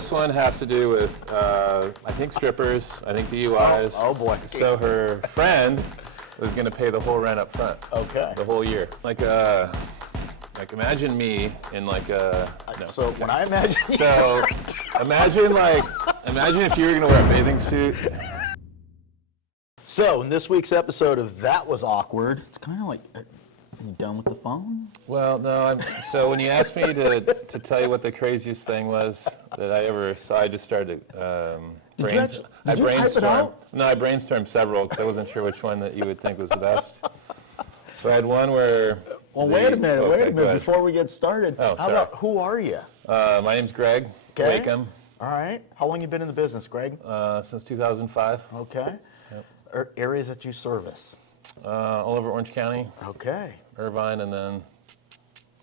this one has to do with, I think strippers, I think DUIs. Oh boy. So her friend was going to pay the whole rent up front. Okay. The whole year. Like imagine me in like a. No. So when I imagine. So imagine if you were going to wear a bathing suit. So in this week's episode of That Was Awkward, it's kind of like, are you done with the phone? Well, no. So when you asked me to tell you what the craziest thing was that I ever saw, I just started Did you type it out? No, I brainstormed several because I wasn't sure which one that you would think was the best. So I had one where. Well, wait a minute. Before we get started, Oh, how about who are you? My name's Greg Wakeham. All right. How long you been in the business, Greg? Since 2005. Okay. Yep. Areas that you service? All over Orange County. Okay. Irvine, and then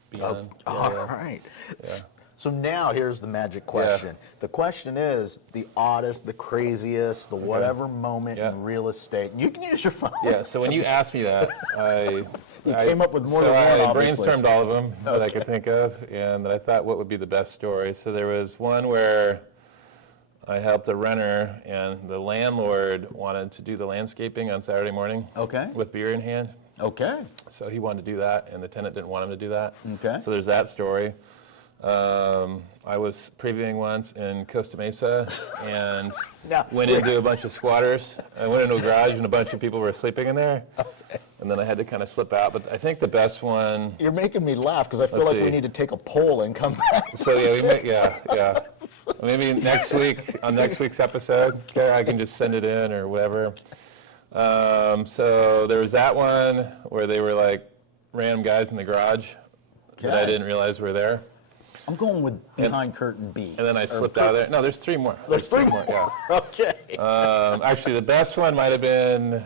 beyond. All right. Yeah. So now here's the magic question. Yeah. The question is the oddest, the craziest, the whatever moment in real estate. You can use your phone. Yeah. So when you asked me that, I came up with more than one, I obviously. brainstormed all of them that I could think of, and that I thought what would be the best story. So there was one where I helped a renter, and the landlord wanted to do the landscaping on Saturday morning. Okay. With beer in hand. Okay. So he wanted to do that, and the tenant didn't want him to do that. Okay. So there's that story. I was previewing once in Costa Mesa, and went into a bunch of squatters. I went into a garage, and a bunch of people were sleeping in there. Okay. And then I had to kind of slip out. But I think the best one. You're making me laugh because I feel like we need to take a poll and come back. So yeah. Maybe next week, on next week's episode, okay, I can just send it in or whatever. So there was that one where they were like random guys in the garage that I didn't realize were there. I'm going with behind curtain B. And then I slipped out of there. No, there's three more. There's three more, yeah. Okay. Actually, the best one might have been,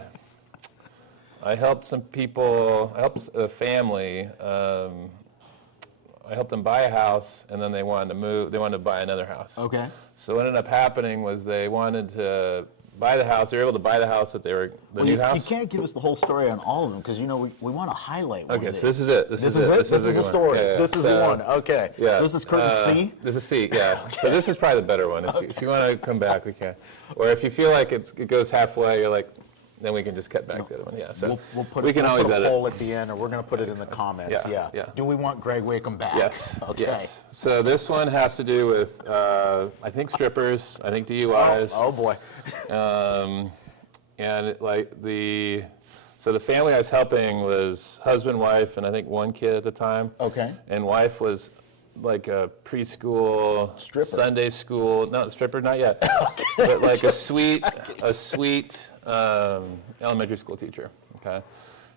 I helped some people, I helped a family. I helped them buy a house, and then they wanted to move. They wanted to buy another house. Okay. So what ended up happening was they wanted to buy the house. They were able to buy the house that they were, new house. You can't give us the whole story on all of them because, you know, we want to highlight one. Okay, so this is it. This is it. This is a story. Yeah, this is the one. Okay. Yeah. So this is curtain C? This is C, yeah. Okay. So this is probably the better one. If you want to come back, we can. Or if you feel like it goes halfway, you're like, then we can just cut back to the other one. Yeah. So we'll put we can always edit a poll at the end, or we're going to put it in the comments. Yeah. Do we want Greg Wakeham back? Yes. Okay. Yes. So this one has to do with, I think strippers, I think DUIs. Oh boy. And so the family I was helping was husband, wife, and I think one kid at the time. Okay. And wife was like a preschool, stripper. Sunday school, not stripper, not yet, okay. But like a sweet elementary school teacher. Okay.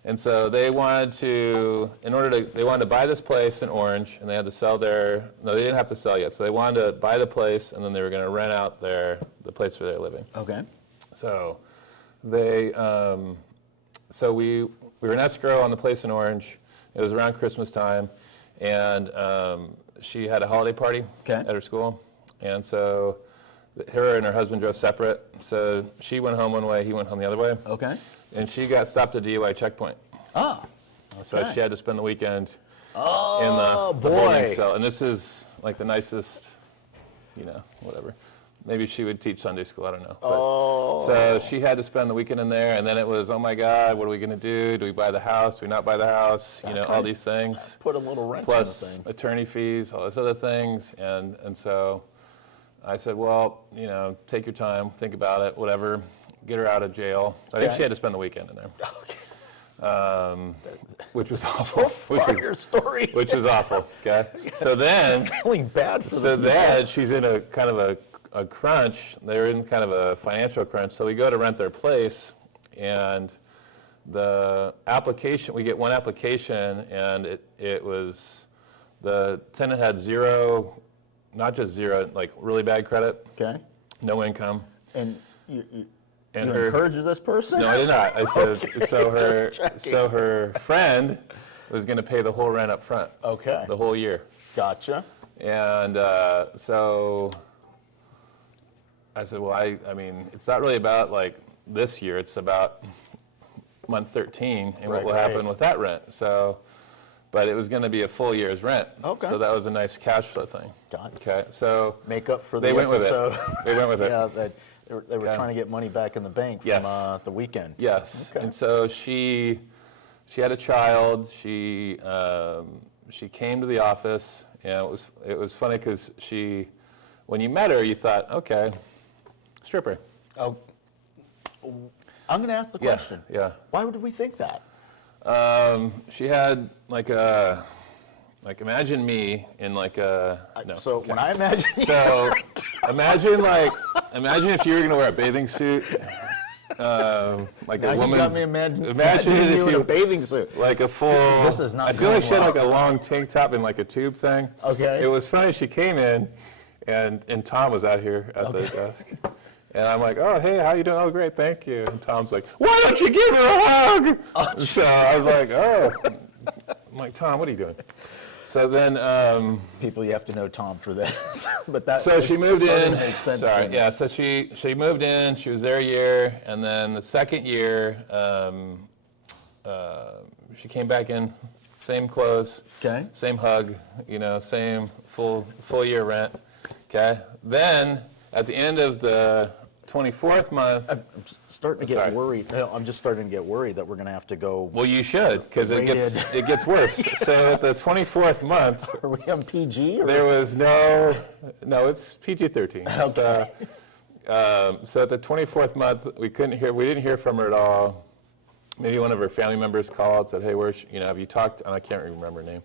And so they wanted to, they wanted to buy this place in Orange, and they had to sell they didn't have to sell yet. So they wanted to buy the place, and then they were going to rent out the place where they're living. Okay. So we were in escrow on the place in Orange. It was around Christmas time, and she had a holiday party at her school, and so her and her husband drove separate. So she went home one way, he went home the other way. Okay. And she got stopped at a DUI checkpoint. Ah. Okay. So she had to spend the weekend in the boy. holding cell. And this is like the nicest, whatever. Maybe she would teach Sunday school, I don't know. But, so she had to spend the weekend in there, and then it was, oh my God, what are we going to do? Do we buy the house? Do we not buy the house? All these things. Put a little rent plus on the thing. Attorney fees, all those other things. And so I said, well, take your time, think about it, whatever. Get her out of jail. So I think she had to spend the weekend in there. Okay. Which was awful. Which was awful. Okay. So then, I'm feeling bad for so then she's in a kind of a crunch. They're in kind of a financial crunch. So we go to rent their place, and the application, we get one application, and it was, the tenant had zero, not just zero, like really bad credit. Okay. No income. And you encouraged this person? No, I did not. I said, so her friend was going to pay the whole rent up front. Okay. The whole year. Gotcha. And so I said, well, I mean, it's not really about like this year. It's about month 13 and what will happen with that rent. So but it was going to be a full year's rent. Okay. So that was a nice cash flow thing. Got it. Okay, so Make up for the they went episode. with it. They went with it. Yeah, they were trying to get money back in the bank from Yes. the weekend. Yes, Okay. and so she had a child. She came to the office, and it was funny because when you met her, you thought, okay, stripper. Oh, I'm going to ask the Yeah, question. yeah. Why would we think that? She had like imagine me in like a no. So okay. when I imagine So imagine if you were gonna wear a bathing suit, like now a you woman's. got me imagine if you in a bathing suit. like a full. This is not I feel like going she had well. like a long tank top and like a tube thing. Okay. It was funny. She came in, and Tom was out here at the desk. And I'm like, oh, hey, how you doing? Oh, great, thank you. And Tom's like, why don't you give her a hug? Oh, so I was like, oh. I'm like, Tom, what are you doing? So then, People, you have to know Tom for this. But that so she moved in. Makes sense to Sorry, me. yeah. So she moved in. She was there a year, and then the second year, she came back in, same clothes, Okay. same hug, same full year rent. Okay. Then at the end of the 24th month. I'm starting to get Sorry. worried. No, I'm just starting to get worried that we're going to have to go. Well, you should, because it Rated. gets worse. So at the 24th month, Are we on PG? Or? there was no, it's PG-13. Okay. So at the 24th month, we didn't hear from her at all. Maybe one of her family members called, said, hey, have you talked? And I can't remember her name.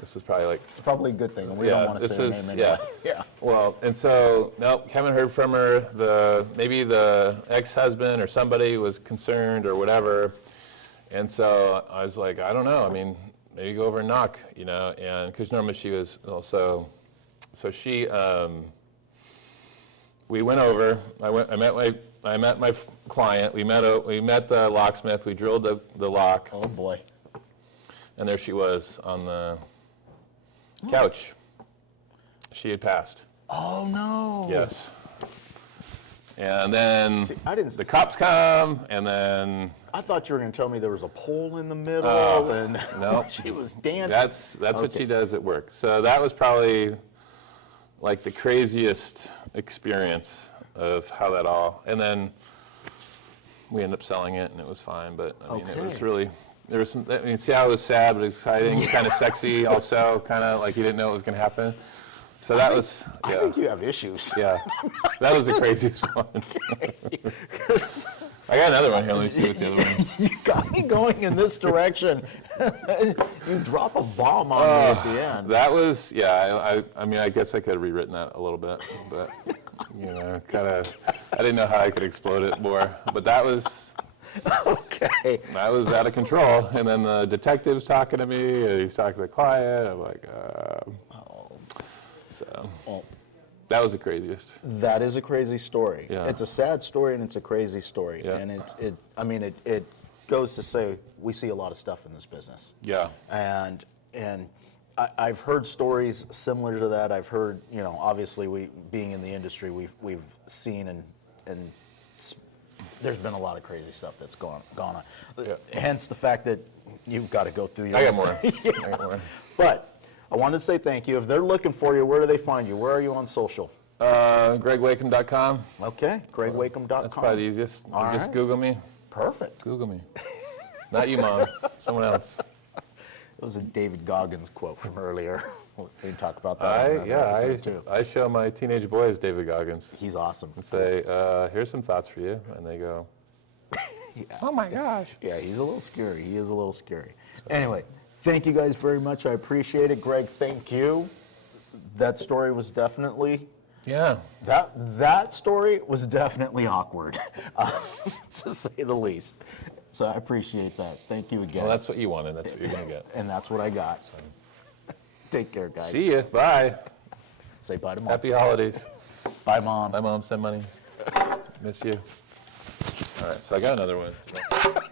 This is probably like. It's probably a good thing. And we don't want to say her name anyway. Yeah. Well, and so, nope, haven't heard from her. Maybe the ex-husband or somebody was concerned or whatever. And so I was like, I don't know. I mean, maybe go over and knock, and because normally she was also, so she, we went over, I met my client, we met the locksmith, we drilled the lock, Oh boy. and there she was on the couch. She had passed. Oh no. Yes. And then See, I didn't. the cops come, and then I thought you were going to tell me there was a pole in the middle and no. she was dancing. that's what Okay. she does at work. So that was probably like the craziest experience of how that all. And then we ended up selling it, and it was fine. But I mean, it was Okay. really. There was some. I mean, see how it was sad, but exciting, kind of sexy, also kind of like you didn't know it was going to happen. So that was. I Yeah. think you have issues. Yeah. That was the craziest one. I got another one here. Let me see what the other one is. You got me going in this direction. You drop a bomb on me at the end. That was, yeah, I mean, I guess I could have rewritten that a little bit, but, kind of, I didn't know how I could explode it more. But that was Okay. out of control. And then the detective's talking to me, and he's talking to the client. I'm like, so Well, that was the craziest. that is a crazy story. Yeah. It's a sad story and it's a crazy story. Yeah. And it goes to say we see a lot of stuff in this business. Yeah. And I've heard stories similar to that. I've heard, obviously we being in the industry, we've seen and there's been a lot of crazy stuff that's gone on. Yeah. Hence the fact that you've got to go through your I got list. more. I got more. But I wanted to say thank you. If they're looking for you, where do they find you? Where are you on social? GregWakeham.com. Okay, GregWakeham.com. That's probably the easiest. All Just right. Google me. Perfect. Google me. Not you, Mom. Someone else. That was a David Goggins quote from earlier. We talked about that. in another episode, too. I show my teenage boys David Goggins He's awesome. and say, here's some thoughts for you. And they go, oh my gosh. Yeah, he's a little scary. He is a little scary. Anyway, thank you guys very much. I appreciate it. Greg, thank you. That story was definitely, Yeah. that story was definitely awkward, to say the least. So I appreciate that. Thank you again. Well, that's what you wanted. That's what you're going to get. And that's what I got. Take care, guys. See ya. Bye. Say bye to Mom. Happy holidays. Bye, Mom. Bye, Mom. Send money. Miss you. All right, so I got another one.